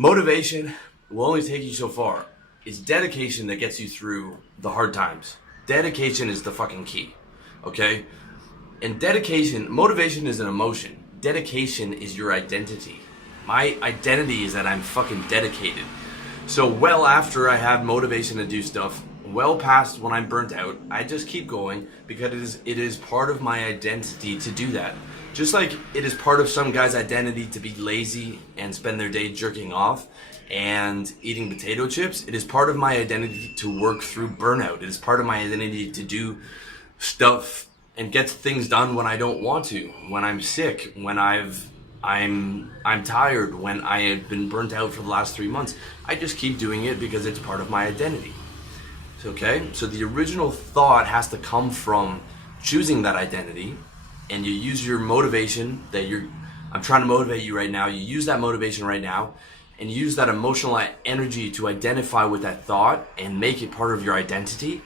Motivation will only take you so far. It's dedication that gets you through the hard times. Dedication is the fucking key. Okay? And dedication, motivation is an emotion. Dedication is your identity. My identity is that I'm fucking dedicated. So well after I have motivation to do stuff, well past when I'm burnt out, I just keep going because it is part of my identity to do that. Just like it is part of some guy's identity to be lazy and spend their day jerking off and eating potato chips, it is part of my identity to work through burnout. It is part of my identity to do stuff and get things done when I don't want to, when I'm sick, when I'm tired, when I have been burnt out for the last 3 months. I just keep doing it because it's part of my identity. Okay? So the original thought has to come from choosing that identity, and you use your motivation that I'm trying to motivate you right now. You use that motivation right now and use that emotional energy to identify with that thought and make it part of your identity.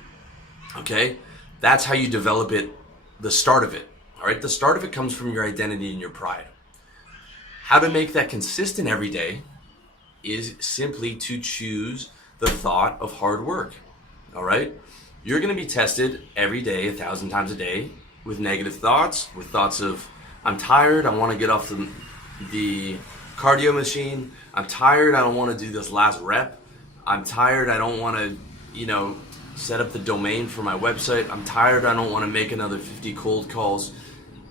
Okay? That's how you develop it, the start of it. All right? The start of it comes from your identity and your pride. How to make that consistent every day is simply to choose the thought of hard work. All right? You're going to be tested every day, 1,000 times a day, with negative thoughts, with thoughts of, I'm tired, I want to get off the cardio machine. I'm tired, I don't want to do this last rep. I'm tired, I don't want to, set up the domain for my website. I'm tired, I don't want to make another 50 cold calls.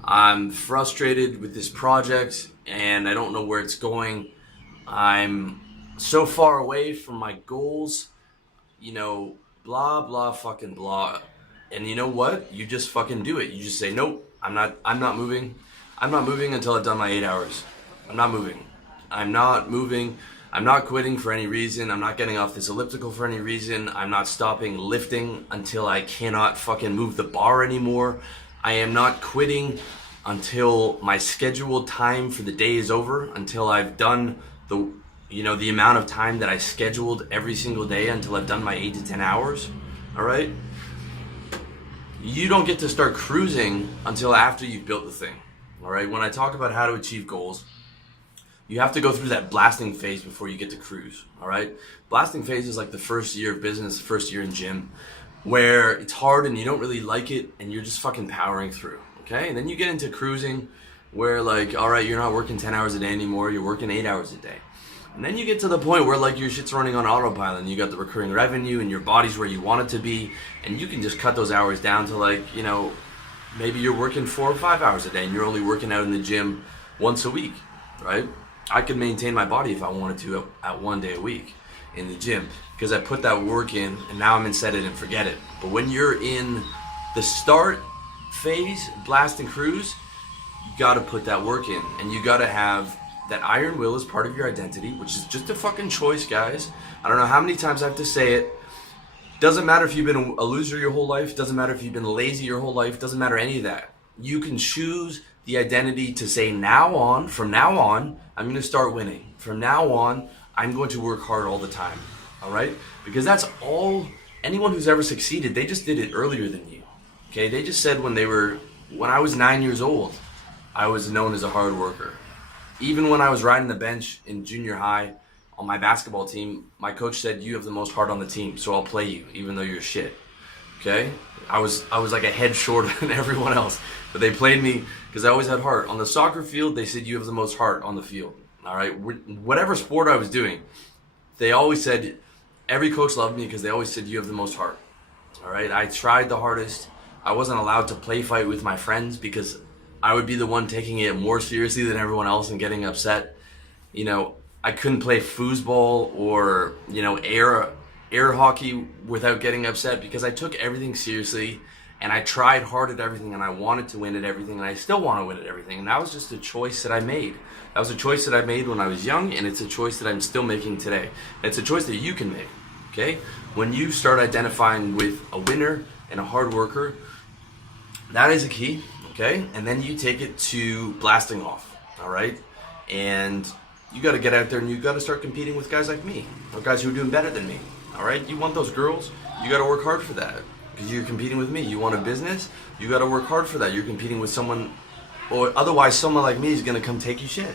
I'm frustrated with this project and I don't know where it's going. I'm so far away from my goals, blah, blah, fucking blah. And you know what? You just fucking do it. You just say, nope, I'm not moving. I'm not moving until I've done my 8 hours. I'm not moving. I'm not quitting for any reason. I'm not getting off this elliptical for any reason. I'm not stopping lifting until I cannot fucking move the bar anymore. I am not quitting until my scheduled time for the day is over, until I've done the amount of time that I scheduled every single day, until I've done my 8 to 10 hours. All right? You don't get to start cruising until after you've built the thing. All right? When I talk about how to achieve goals, you have to go through that blasting phase before you get to cruise. All right? Blasting phase is like the first year of business, first year in gym, where it's hard and you don't really like it and you're just fucking powering through. Okay? And then you get into cruising where all right, you're not working 10 hours a day anymore, you're working 8 hours a day. And then you get to the point where your shit's running on autopilot and you got the recurring revenue and your body's where you want it to be, and you can just cut those hours down to maybe you're working 4 or 5 hours a day and you're only working out in the gym once a week, right? I could maintain my body if I wanted to at 1 day a week in the gym because I put that work in and now I'm in set it and forget it. But when you're in the start phase, blast and cruise, you gotta put that work in and you gotta have that iron will is part of your identity, which is just a fucking choice, guys. I don't know how many times I have to say it. Doesn't matter if you've been a loser your whole life. Doesn't matter if you've been lazy your whole life. Doesn't matter any of that. You can choose the identity to say from now on, I'm going to start winning. From now on, I'm going to work hard all the time. All right? Because that's all, anyone who's ever succeeded, they just did it earlier than you. Okay? They just said when I was 9 years old, I was known as a hard worker. Even when I was riding the bench in junior high on my basketball team, my coach said, you have the most heart on the team, so I'll play you, even though you're shit. Okay? I was like a head shorter than everyone else. But they played me because I always had heart. On the soccer field, they said, you have the most heart on the field. All right? Whatever sport I was doing, they always said, every coach loved me because they always said, you have the most heart. All right? I tried the hardest. I wasn't allowed to play fight with my friends because I would be the one taking it more seriously than everyone else and getting upset. I couldn't play foosball or, air hockey without getting upset because I took everything seriously and I tried hard at everything and I wanted to win at everything and I still want to win at everything. And that was just a choice that I made. That was a choice that I made when I was young, and it's a choice that I'm still making today. And it's a choice that you can make, okay? When you start identifying with a winner and a hard worker, that is a key. Okay, and then you take it to blasting off, all right? And you got to get out there and you got to start competing with guys like me, or guys who are doing better than me, all right? You want those girls, you got to work hard for that because you're competing with me. You want a business, you got to work hard for that. You're competing with someone, or otherwise someone like me is going to come take your shit.